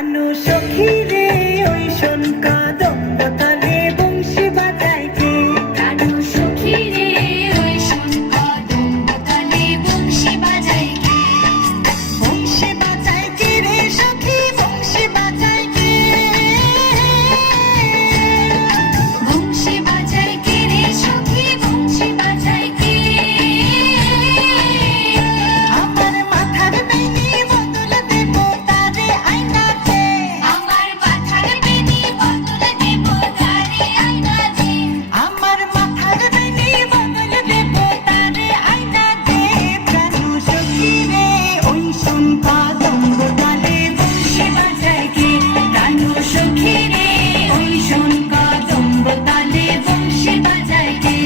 কানু সখী রে ওই শোন কদম্ব তলে বংশী বাজায় কে। কানু সখী রে ওই শোন কদম্ব তলে বংশী বাজায় কে। বংশী বাজায় কে রে সখী বংশী বাজায় কে। বংশী বাজায় কে রে সখী বংশী বাজায় কে। আমার মাথার বেনি বদল দেব তারে আয়না দে। আমার মাথার বেনি বদল দেব তারে আয়না দে। আমার মাথার বেনি বদল দেব তারে আয়না দে। কানু সখী রে ওই শোন কদম্ব তলে বংশী বাজায় কে। কানু সখী রে ওই শোন কদম্ব তলে বংশী বাজায় কে।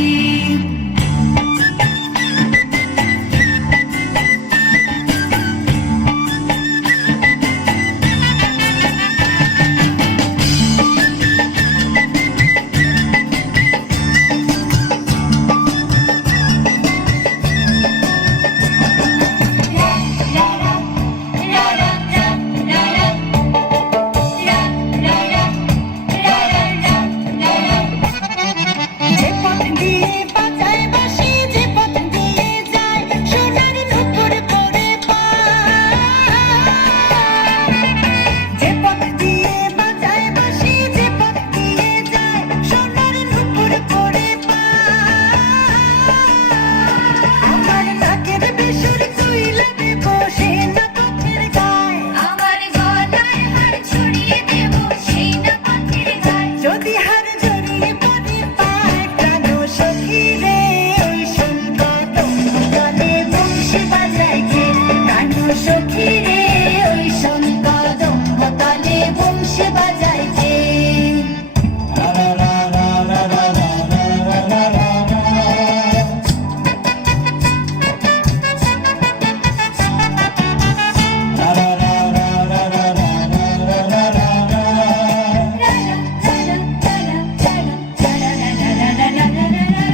যে পথ দিয়ে বাজায় বাঁশি যে পথ দিয়ে যায় সোনার নূপুর পরে পায়। যে পথ দিয়ে বাজায় বাঁশি যে পথ দিয়ে যায় সোনার নূপুর পরে পায়। আমার নাকের বেসুর কইলা দেব সে না পথের গায়। আমার গলায় হার ছড়িয়ে দেব সেই না পথের গায়। যদি হার জড়িয়ে পড়ে পায় কানু সখী রে ওই শোন কদম্ব তলে বংশী বাজায় কে। কানু সখী রে ওই শোন কদম্ব তলে বংশী বাজায় কে।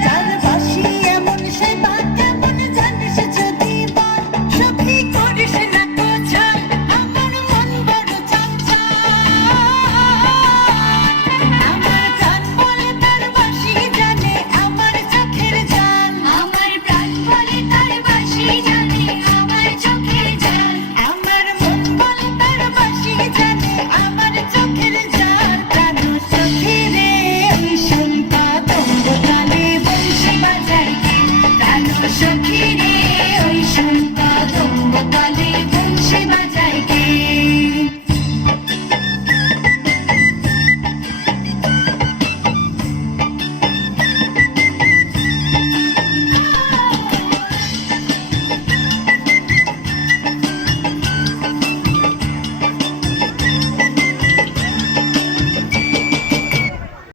যার বাঁশি এমন সে বাদ কেমন জানিস যদি বল। সখী করিস না তো ছাড় আমার মন বড় চঞ্চল। আমার প্রাণ বলে তার বাঁশি জানে আমার চোখের জল। আমার প্রাণ বলে তার বাঁশি জানে আমার চোখের জল। আমার মন বলে তার বাঁশি জানে আমার চোখের জল। কানু সখী রে ওই শোন কদম্ব তলে বংশী বাজায় কে। কানু সখী